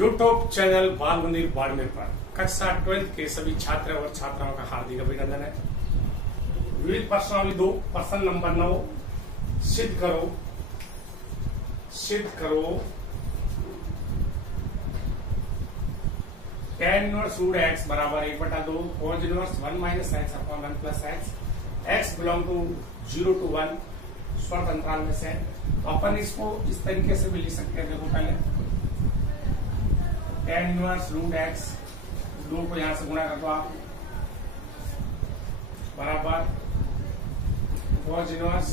YouTube channel बाल मंदिर बाड़मेर पर कक्षा 12th के सभी छात्र और छात्राओं का हार्दिक अभिनंदन है। विविध प्रश्नावली 2 प्रश्न नंबर 9 सिद्ध करो tan इनवर्स रूट x बराबर 1/2 cos inverse 1 minus x upon 1 plus x, x belong to 0 to 1 स्वतंत्र अंतराल में से। तो अपन इसको इस तरीके से भी लिख सकते हैं। देखो पहले tan इनवर्स रूट x 2 को यहां से गुणा कर दो आप बराबर cos इनवर्स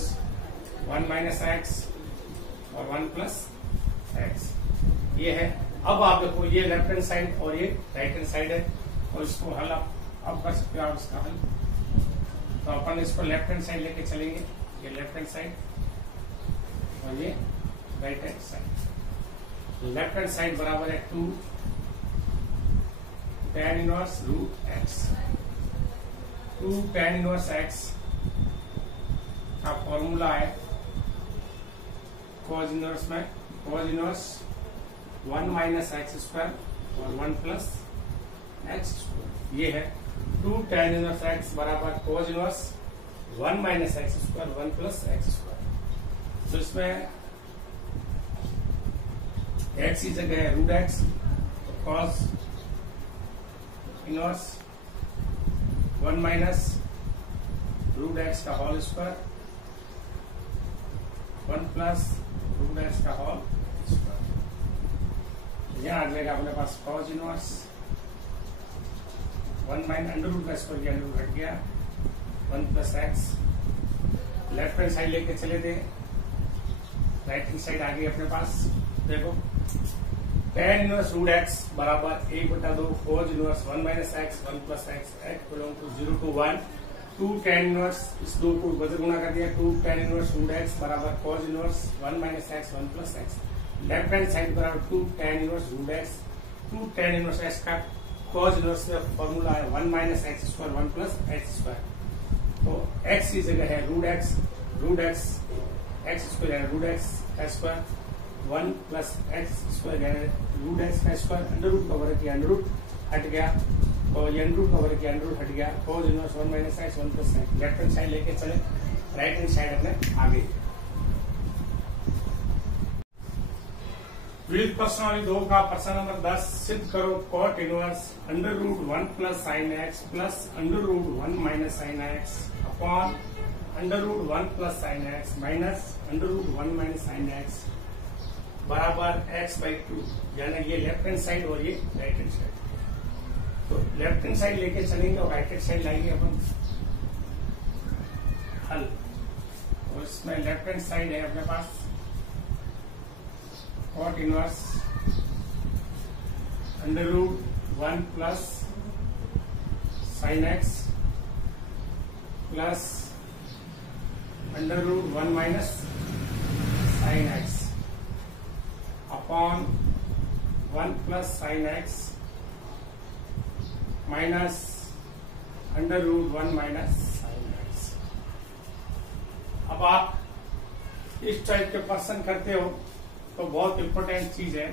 1 माइनस एक्स और 1 प्लस एक्स। ये है। अब आप देखो ये लेफ्ट हैंड साइड और ये राइट हैंड साइड है और इसको हल अब कर सकते हो आप इसका हल। तो अपन इसको लेफ्ट हैंड साइड लेके चलेंगे, ये लेफ्ट हैंड साइड और ये right hand side. Left hand side बराबर है 2 tan inverse root x. 2 tan inverse x का फॉर्मूला है cos इनवर्स में cos inverse 1 minus x square और 1 प्लस एक्स स्क्वायर। ये है 2 tan इनवर्स एक्स बराबर cos inverse 1 minus x square 1 plus x square. तो इसमें एक्स की जगह है root x, cos inverse 1 minus root x का whole square 1 plus root x का होल स्क्वायर। यहां आ जाएगा अपने पास cos inverse 1 minus under root का स्क्वायर किया, अंडर रूट हट गया 1 plus x. Left hand side लेके चले थे, राइट हैंड साइड आ गई अपने पास। देखो tan इनवर्स रूट एक्स बराबर 1/2 cos inverse 1 minus x 1 plus x, x belong to 0 to 1। 2 tan inverse इस 2 को बदल गुणा कर दिया, 2 tan इनवर्स रूट एक्स बराबर cos inverse 1 minus x 1 plus x. Left hand side बराबर 2 tan inverse root x, 2 tan inverse x का cos inverse में फॉर्मूला है 1 minus x square 1 plus x square. तो x की जगह है रूट एक्स एक्स स्क्वायर है रूट एक्स का स्क्वायर 1 प्लस एक्स स्क्वायर है रूट एक्स का स्क्वायर। अंडर रूट का वर्ग किया, अंडर रूट हट गया और ये अंडर रूट का वर्ग किया, अंडर रूट हट गया। cos inverse 1 minus x 1 plus x. Left hand side लेके चले, राइट हैंड साइड अपने आ गई। विविध प्रश्नावली 2 का प्रश्न नंबर 10 सिद्ध करो cot inverse under root 1 plus sine x plus under root 1 minus sine x upon under root 1 plus sine x minus under root 1 minus sine x बराबर x/2। यानी ये लेफ्ट हैंड साइड और ये राइट हैंड साइड। तो left hand side लेके चलेंगे और right hand side लाएंगे अपन हल। और इसमें लेफ्ट हैंड साइड है अपने पास cot inverse under root 1 plus sine x plus under root 1 minus sine x upon 1 plus sine x minus under root 1 minus sine x. अब आप इस टाइप के प्रश्न करते हो तो बहुत इंपॉर्टेंट चीज है।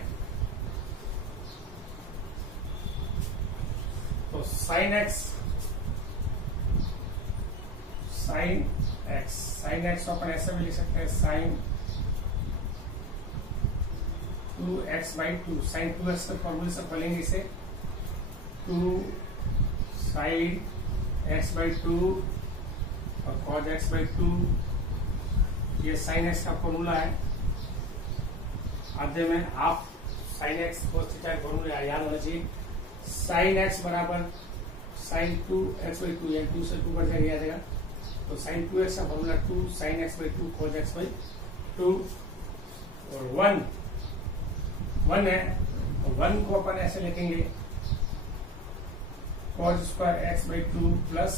तो साइन एक्स को अपन ऐसे भी लिख सकते हैं साइन 2x/2 साइन 2x के फॉर्मूले से खोलेंगे इसे 2 साइन x/2 और cos x/2। ये साइन एक्स का फॉर्मूला है। आधे में आप sine x cos theta formula याद होना चाहिए। साइन एक्स बराबर साइन 2x/2 या 2 से 2 बढ़ जाएगा, आ जाएगा। तो साइन 2x का formula 2 sign x/2 cos x/2 और 1 है। तो 1 को अपन ऐसे लिखेंगे cos square x/2 plus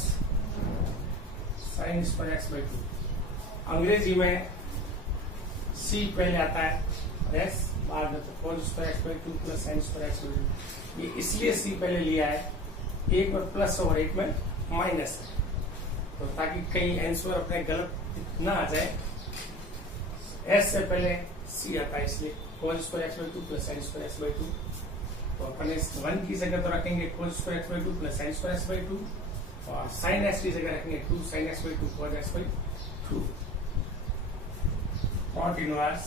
sine square x/2। अंग्रेजी में c पहले आता है और s बाद में। तो cos square x/2 plus sine square x/2 ये इसलिए c पहले लिया है, एक में प्लस और एक में माइनस है। तो ताकि कहीं आंसर अपने गलत ना आ जाए, s से पहले c आता है, इसलिए cos square x/2 plus sine square x/2 तो अपन इस 1 की जगह तो रखेंगे cos square x by 2 plus sine square x by 2 और साइन x की जगह रखेंगे 2 sine x by 2 cos x by 2। Cot inverse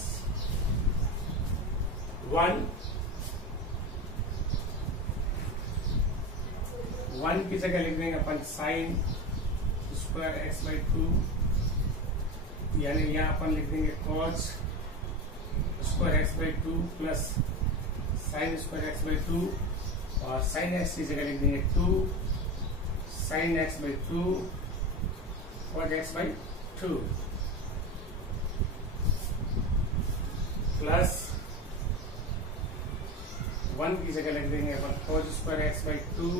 1 की जगह लिख देंगे अपन साइन स्क्वायर x बाई 2, यानी यहाँ अपन लिख देंगे cos square x by 2 plus sine square x by 2 और साइन x की जगह लिख देंगे 2 sine x by 2 cos x by 2 plus 1 की जगह लिख देंगे अपन cos square x by 2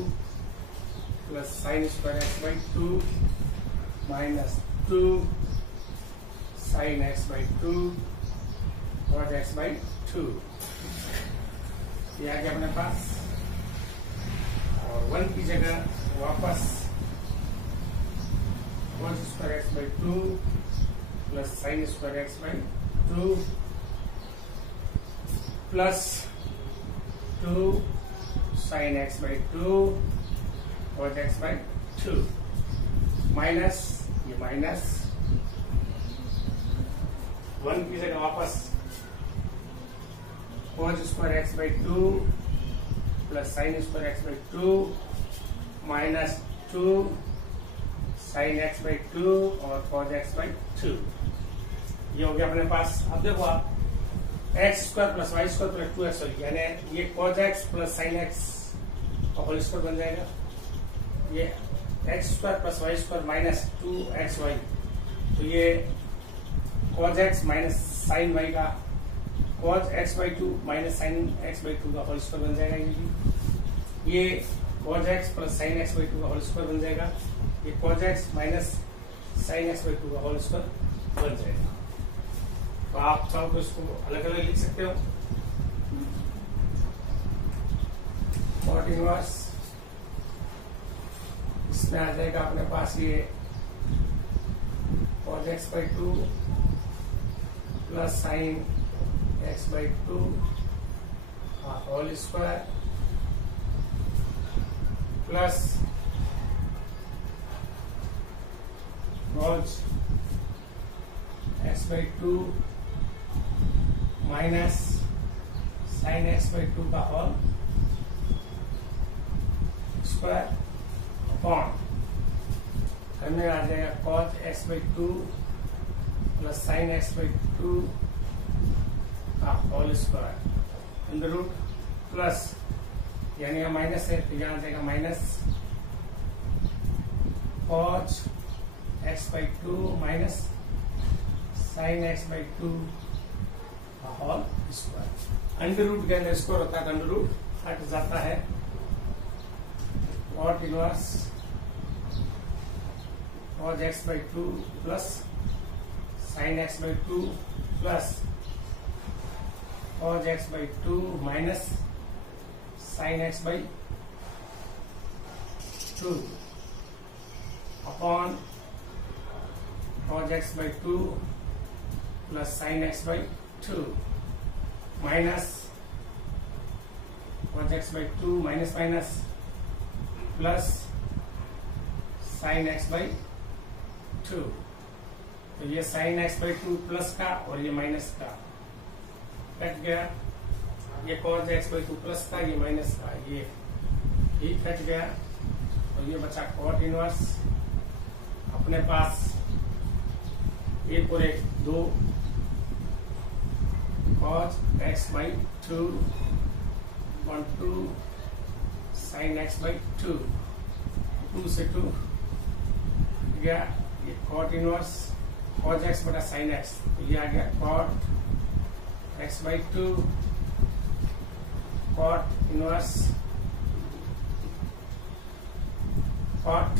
plus sine square x by 2 minus 2 sine x by 2 cos x by 2। ये आ गया अपने पास। और 1 की जगह वापस cos square x by 2 plus sine square x by 2 plus 2 sine x by 2 cos x by 2 minus ये minus 1 की जगह वापस cos square x by 2 plus sine square x by 2 minus 2 sine x by 2 और cos x by 2। ये हो गया अपने पास। अब देखो आप x square plus y square plus 2x हो गया, यानी ये cos x plus sine x का होल स्क्वायर बन जाएगा। ये x square plus y square minus 2xy, तो ये cos x minus sine y का cos x by 2 minus sine x by 2 का होल स्क्वायर बन जाएगा। ये cos x plus sine x by 2 का होल स्क्वायर बन जाएगा। ये cos x minus sine x by 2 का होल स्क्वायर बन जाएगा। तो आप चाहो तो इसको अलग अलग लिख सकते हो। कॉट इनवर्स इसमें आ जाएगा अपने पास ये cos x by 2 plus sine x by 2 का whole square plus cos x by 2 minus sine x by 2 का होल स्क्वायर अपॉन हमें आ जाएगा cos x by 2 plus sine x by 2 का whole square under root plus, यानी यहाँ minus है तो यहाँ आ जाएगा minus cos x by 2 minus sine x by 2 का होल स्क्वायर। अंडर रूट के अंदर स्क्वायर होता है, अंडर रूट हट जाता है। Cot inverse cos x by 2 plus sine x by 2 plus cos x by 2 minus sine x by 2 upon cos x by 2 plus sine x by 2 minus cos x by 2 minus minus plus sine x by 2। तो ये sign x by 2 plus का और ये minus का cut गया। ये cos x by 2 plus का, ये माइनस का, ये ही कट गया। तो ये बचा कॉट इनवर्स अपने पास। एक और एक 2 cos x by 2 2 sine x by 2 2 से 2 गया। ये कॉट इनवर्स cos x बटा साइन x, तो ये आ गया cot x बाई 2 cot इनवर्स cot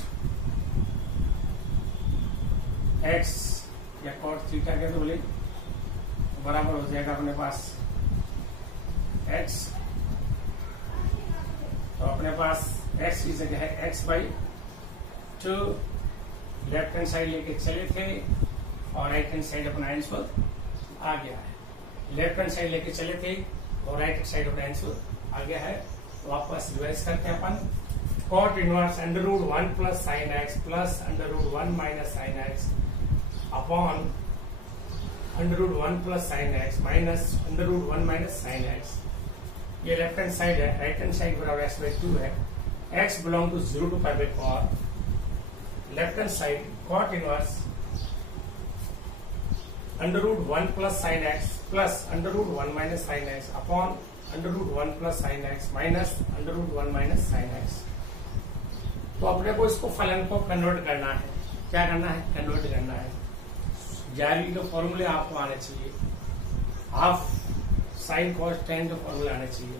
x या cot थीटा के तो बोले बराबर हो जाएगा अपने पास x। तो अपने पास x की जगह है x by 2। Left hand side लेके चले थे और राइट हैंड साइड अपना आंसर आ गया है। लेफ्ट हैंड साइड लेके चले थे और राइट हैंड साइड अपना आंसर आ गया है। वापस रिवाइज करते हैं अपन। Cot inverse under root 1 plus sine x plus under root 1 minus sine x upon under root 1 plus sine x minus under root 1 minus sine x. ये लेफ्ट हैंड साइड है, राइट हैंड साइड बराबर x by 2 है। X belong to 0 to pi by cot, left hand side cot inverse under root 1 plus sine x plus under root 1 minus sine x upon under root 1 plus sine x minus under root 1 minus sine x. तो अपने को इसको फलन को convert करना है। क्या करना है? कन्वर्ट करना है। जारी के फॉर्मूले आपको आने चाहिए। हाफ साइन कॉस टेन के फॉर्मूले आने चाहिए।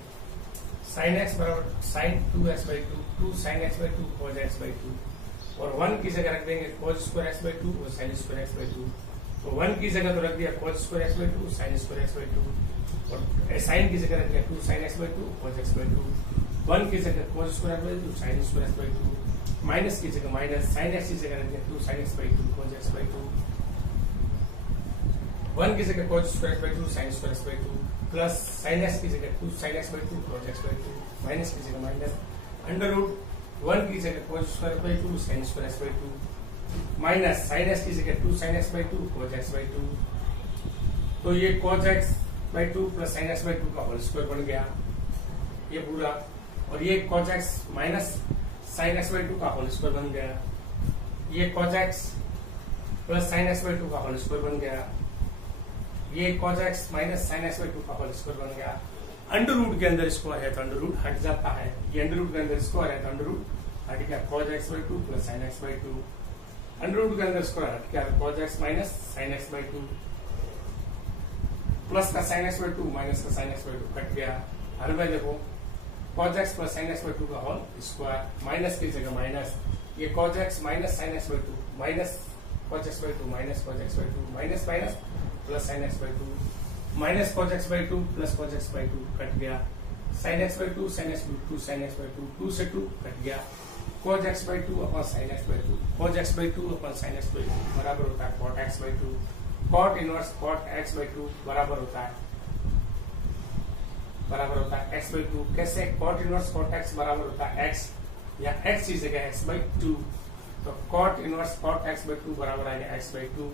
साइन एक्स बराबर sine 2x by 2 sine x by 2 cos x by 2 और 1 की जगह रख देंगे कॉस स्क्वायर एक्स बाई 2 और साइन स्क्वायर एक्स बाई 2। तो 1 की जगह तो रख दिया cos square x by 2 sine square x by 2 और साइन की जगह रख दिया 2 sine x by 2 cos x by 2। 1 की जगह cos square x by 2 sine square x by 2 minus की जगह माइनस साइन एक्स की जगह रख दिया 2 sine x by 2 cos x by 2। 1 की जगह cos square by 2 sine square by 2 plus sine x की जगह 2 sine x by 2 cos x by 2 minus की जगह माइनस अंडर रूट 1 की जगह cos square by 2 sine square by 2 minus sine x की जगह 2 sine x by 2 cos x by 2। तो ये cos x by 2 plus sine x by 2 का whole square बन गया ये पूरा, और ये cos x minus sine x by 2 का होल स्क्वायर बन गया। ये cos x plus sine x by 2 का होल स्क्वायर बन गया। ये cos x minus sine x by 2 का होल स्क्वायर बन गया। अंडर रूट के अंदर स्क्वायर है तो अंडर रूट हट जाता है। ये अंडर रूट के अंदर स्क्वायर है तो अंडर रूट हट गया cos x by 2 plus sine x by 2। Under root के अंदर स्क्वायर हट गया cos x minus sine x by 2 plus का साइन एक्स बाई 2 माइनस का साइन एक्स बाई 2 कट गया। हर में देखो cos x plus sine x by 2 का होल स्क्वायर माइनस की जगह माइनस ये cos x minus sine x by 2 minus cos x by 2 minus cos x by 2 minus minus plus sine x by 2 minus cos x by 2 plus cos x by 2 cut गया। Sine x by 2 sine x by 2 sine x by 2 2 से 2 cut गया। cos x by 2 upon sine x by 2 cos x by 2 upon sine x by 2 बराबर होता है cot x by 2। cot इनवर्स cot x by 2 बराबर होता है x by 2। कैसे? cot इनवर्स cot x बराबर होता है x या x की जगह x बाई 2। तो cot इनवर्स cot x बाई 2 बराबर आ गया x by 2।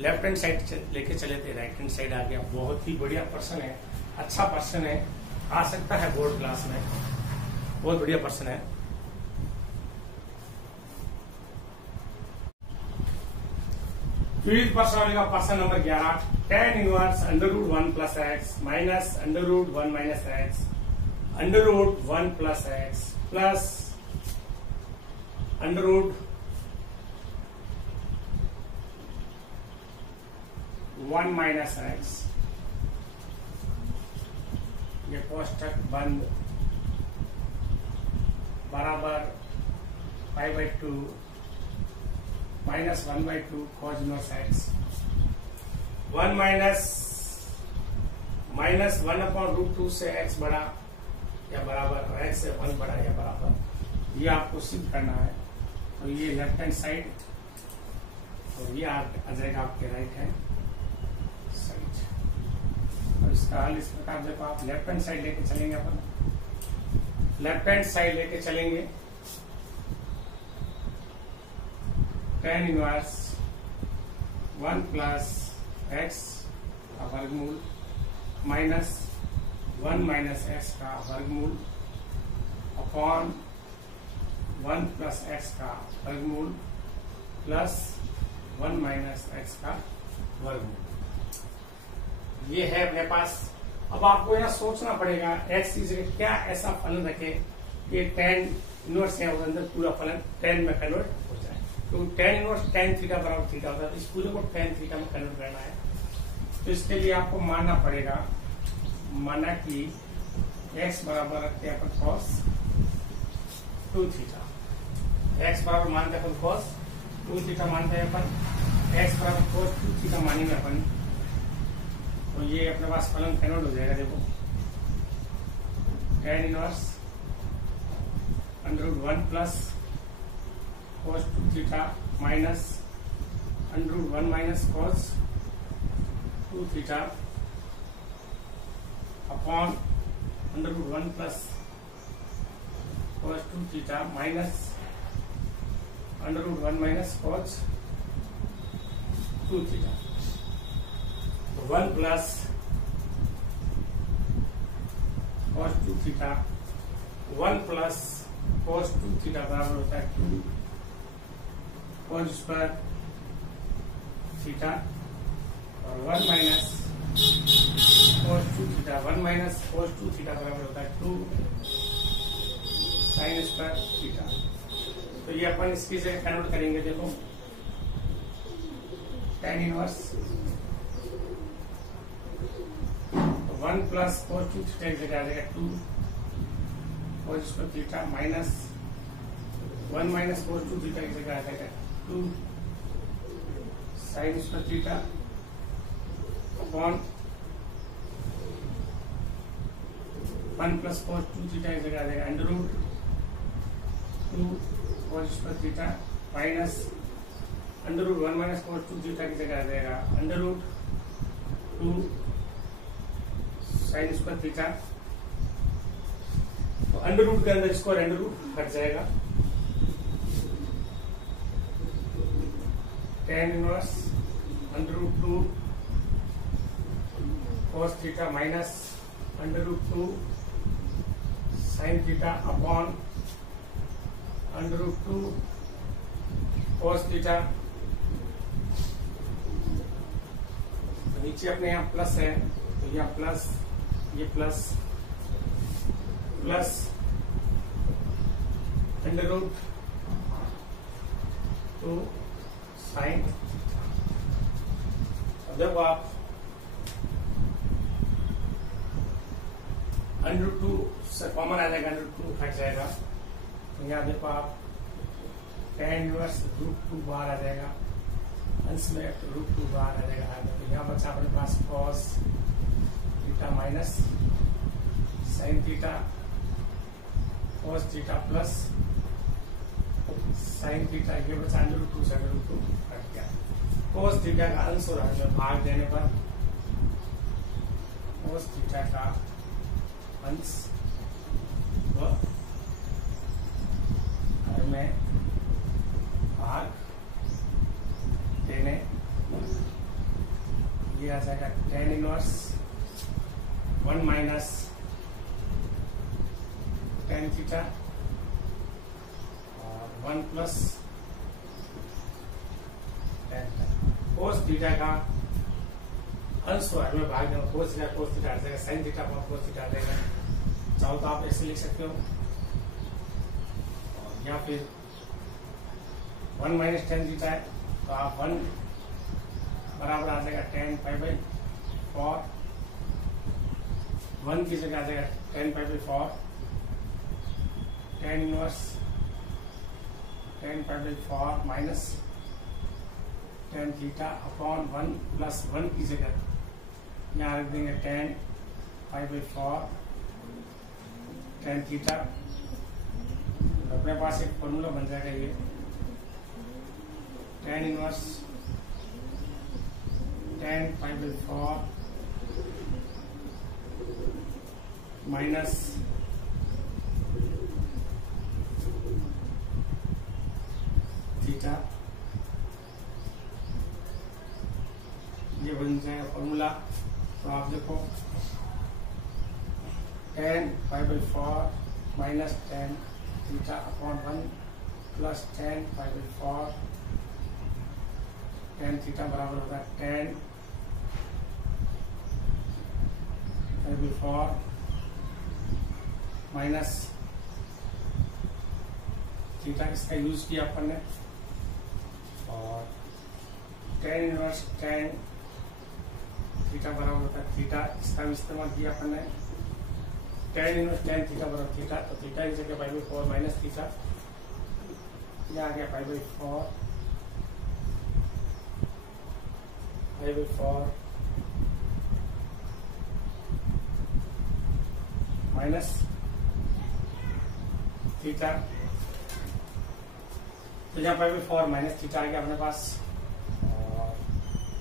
Left hand side लेके चले थे, राइट हैंड साइड आ गया। बहुत ही बढ़िया पर्सन है, अच्छा पर्सन है, आ सकता है बोर्ड क्लास में, बहुत बढ़िया पर्सन है। फिफ्थ पर्सन का person number 11 tan inverse under root 1 plus x minus under root 1 minus x under root 1 plus x plus under root 1 minus x. ये कोष्टक बंद बराबर pi by 2 minus 1 by 2 cos inverse x 1 minus 1 upon root 2 से x बड़ा या बराबर x से 1 बड़ा या बराबर, ये आपको सिद्ध करना है। तो ये लेफ्ट हैंड साइड और ये आ जाएगा आपके राइट हैंड साइड। और इसका हल इस प्रकार देखो, आप लेफ्ट हैंड साइड लेके चलेंगे, अपन लेफ्ट हैंड साइड लेके चलेंगे। tan इनवर्स 1 प्लस एक्स का वर्गमूल माइनस 1 माइनस एक्स का वर्गमूल अपॉन 1 प्लस एक्स का वर्गमूल प्लस 1 माइनस एक्स का वर्गमूल। ये है अपने पास। अब आपको यह सोचना पड़ेगा एक्स की जगह क्या ऐसा फलन रखे कि tan इनवर्स है और अंदर पूरा फलन tan में कन्वर्ट हो जाए। तो tan इनवर्स tan थीटा बराबर थीटा होता है, इस पूरे को tan थीटा में कन्वर्ट करना है। तो इसके लिए आपको मानना पड़ेगा, माना कि x बराबर रखते हैं अपन cos 2 थीटा, x बराबर मानते हैं अपन cos 2 थीटा मानते हैं अपन, x बराबर cos 2 थीटा मानेंगे अपन। तो ये अपने पास फलन कन्वर्ट हो जाएगा। देखो tan inverse under root 1 plus cos 2 theta minus under root 1 minus cos 2 theta upon under root 1 plus cos 2 theta minus under root 1 minus cos 2 theta. तो 1 plus cos 2 theta 1 plus cos 2 theta बराबर होता है 2 cos square theta और 1 minus cos 2 theta 1 minus cos 2 theta बराबर होता है 2 sin square theta. तो ये अपन इसकी जगह कन्वर्ट करेंगे। देखो tan inverse 1 plus cos 2 theta की जगह आ जाएगा 2 cos square theta minus 1 minus cos 2 theta की जगह आ जाएगा 2 sin square theta upon 1 plus cos 2 theta की जगह आ जाएगा under root 2 cos square theta minus under root 1 minus cos 2 theta की जगह आ जाएगा under root 2 sin square theta. तो अंडर रूट के अंदर स्क्वायर अंडर रूट हट जाएगा। tan inverse under root 2 cos theta minus under root 2 sin theta upon under root 2 cos theta. तो नीचे अपने यहाँ प्लस है तो यहाँ प्लस ये plus plus under root 2 sin। जब आप अंडर रूट 2 से कॉमन आ जाएगा अंडर रूट 2 हट जाएगा। तो यहाँ देखो आप tan इनवर्स रूट 2 बाहर आ जाएगा अंश में रूट 2 बाहर आ जाएगा। तो यहाँ बचा अपने पास cos theta minus sin theta cos theta plus sin theta ये बचा अंडर रूट 2 से अंडर रूट 2 हट गया। cos थीटा का अंश और हर में भाग देने पर cos थीटा का अंश व हर में भाग देने ये आ जाएगा tan inverse 1 minus tan theta और 1 प्लस cos थीटा का अंश हर में भाग देना cos थीटा आ जाएगा sin थीटा पर cos थीटा आ जाएगा। चाहो तो आप ऐसे लिख सकते हो या फिर 1 माइनस tan थीटा है तो आप 1 बराबर आ जाएगा tan पाई बाई 4 1 की जगह आ जाएगा tan pi by 4 tan inverse tan pi by 4 minus tan theta upon 1 plus 1 की जगह यहाँ रख देंगे tan pi by 4 tan theta. अपने पास एक फॉर्मूला बन जाएगा ये tan inverse tan pi by 4 minus theta ये बन जाएगा फॉर्मूला। तो आप देखो tan pi by 4 minus tan theta upon 1 plus tan pi by 4 tan theta बराबर होगा tan pi by 4 minus theta इसका यूज किया अपन ने और tan इनवर्स tan थीटा बराबर होता है थीटा इसका भी इस्तेमाल किया अपन ने tan इनवर्स tan थीटा बराबर थीटा। तो थीटा की जगह पाई बाई 4 माइनस थीटा यह आ गया पाई बाई 4 माइनस थीटा। तो यहाँ पाई बाई 4 माइनस थीटा आ गया अपने पास और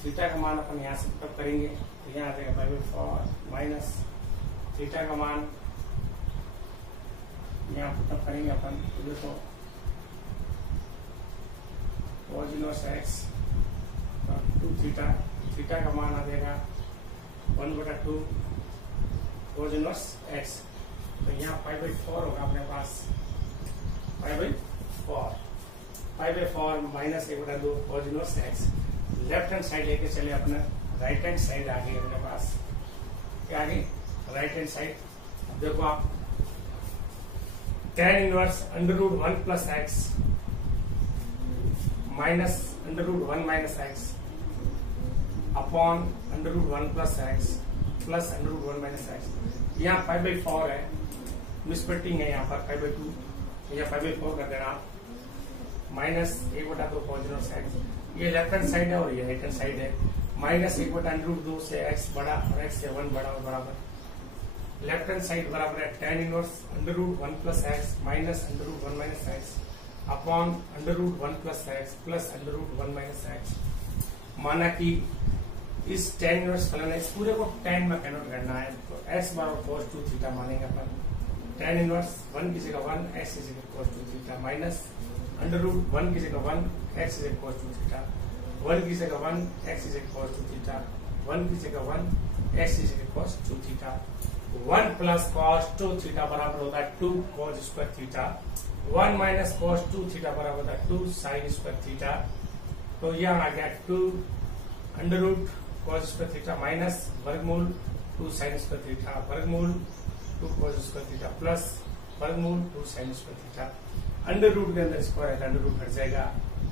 थीटा का मान अपन यहाँ से तब करेंगे। तो यहाँ आ जाएगा पाई बाई 4 माइनस थीटा का मान यहाँ पुटअप करेंगे अपन। तो देखो cos इनवर्स x और 2 थीटा, थीटा का मान आ जाएगा 1/2 cos इनवर्स x। तो यहाँ π/4 होगा अपने पास, π/4 minus 1/2 cos inverse x। Left hand side लेके चले अपना, राइट हैंड साइड आ गई अपने पास। क्या आ गई? Right hand side. देखो आप tan inverse √1 plus x minus √1 minus x upon √1 plus x plus √1 minus x। यहाँ π/4 है, मिसप्रिंटिंग है यहाँ पर π/2, यहाँ π/4 कर देना आप, माइनस 1/2 cos इनवर्स x। ये लेफ्ट हैंड साइड है और ये राइट हैंड साइड है। माइनस 1/√2 से x बड़ा और x से 1 बड़ा और बराबर। लेफ्ट हैंड साइड बराबर है tan inverse √1 plus x minus √1 minus x upon √1 plus x plus √1 minus x। माना कि इस tan इनवर्स फलन इस पूरे को tan में कन्वर्ट करना है, तो x बराबर cos 2 थीटा मानेंगे अपन। tan इनवर्स 1 की जगह 1 x की जगह cos 2 थीटा माइनस √1 की जगह 1 x की जगह cos 2 थीटा, 1 की जगह 1 x की जगह cos 2 थीटा, 1 की जगह 1 x की जगह cos 2 theta. 1 plus cos 2 theta बराबर होता है 2 cos square theta. 1 minus cos 2 theta बराबर होता है 2 sin स्क्वायर थीटा। तो यह आ गया 2 √ cos स्क्वायर थीटा माइनस वर्गमूल 2 sin स्क्वायर थीटा वर्गमूल 2 cos स्क्वायर थीटा प्लस वर्गमूल 2 sin square theta. Under root के अंदर स्क्वायर है, अंडर रूट हट जाएगा,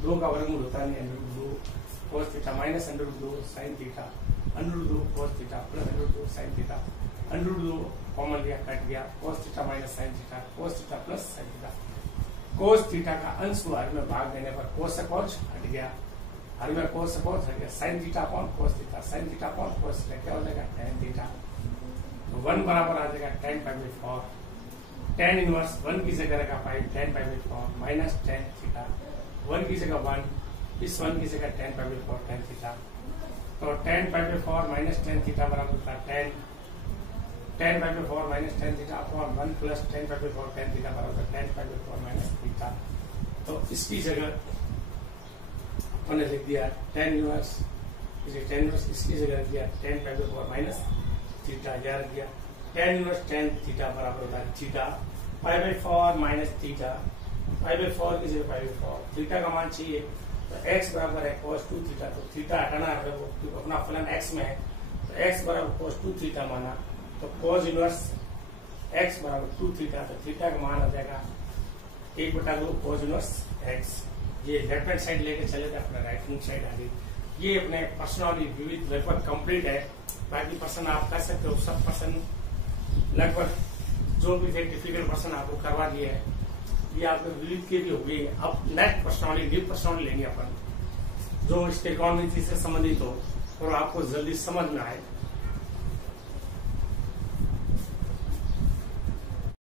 2 का वर्गमूल होता नहीं, √2 cos theta minus √2 sin theta, √2 cos theta plus √2 sin theta, √2 common लिया कट गया, cos theta minus sin theta, cos theta plus sin theta. cos theta का अंश को हर में भाग देने पर cos से cos हट गया, हर में cos से cos हट गया, sin theta upon cos theta, sin theta upon cos theta क्या हो जाएगा? tan theta. तो 1 बराबर आ जाएगा tan π/4। tan इनवर्स 1 की जगह रखा tan π/4 माइनस tan थीटा, 1 की जगह 1, इस 1 की जगह tan π/4 tan थीटा। तो tan π/4 माइनस tan थीटा बराबर होता है tan π/4 minus tan theta upon 1 plus tan π/4 tan theta बराबर tan π/4 माइनस थीटा। तो इसकी जगह हमने लिख दिया tan इनवर्स, इसकी जगह रख दिया tan π/4 माइनस थीटा, यह रख दिया tan इनवर्स tan थीटा बराबर होता है थीटा π/4 माइनस थीटा, π/4 की जगह π/4, थीटा का मान चाहिए तो x बराबर है cos 2 थीटा। तो थीटा हटाना है, वो अपना फलन x में है, तो x बराबर cos 2 थीटा माना, तो cos इनवर्स x बराबर 2 थीटा, तो थीटा का मान आ जाएगा 1/2 cos इनवर्स x। ये लेफ्ट हैंड साइड लेके चले थे, अपना राइट हैंड साइड आ गई। ये अपने प्रश्नावली विविध लगभग कंप्लीट है, बाकी प्रश्न आप कर सकते हो, सब प्रश्न लगभग जो भी थे डिफिकल्ट प्रश्न आपको करवा दिए है, ये आपको विविध के भी हो गई। अब नेक्स्ट प्रश्नावली न्यू प्रश्नावली लेंगे अपन, जो इस त्रिकोणमिति से संबंधित हो और आपको जल्दी समझ में आए।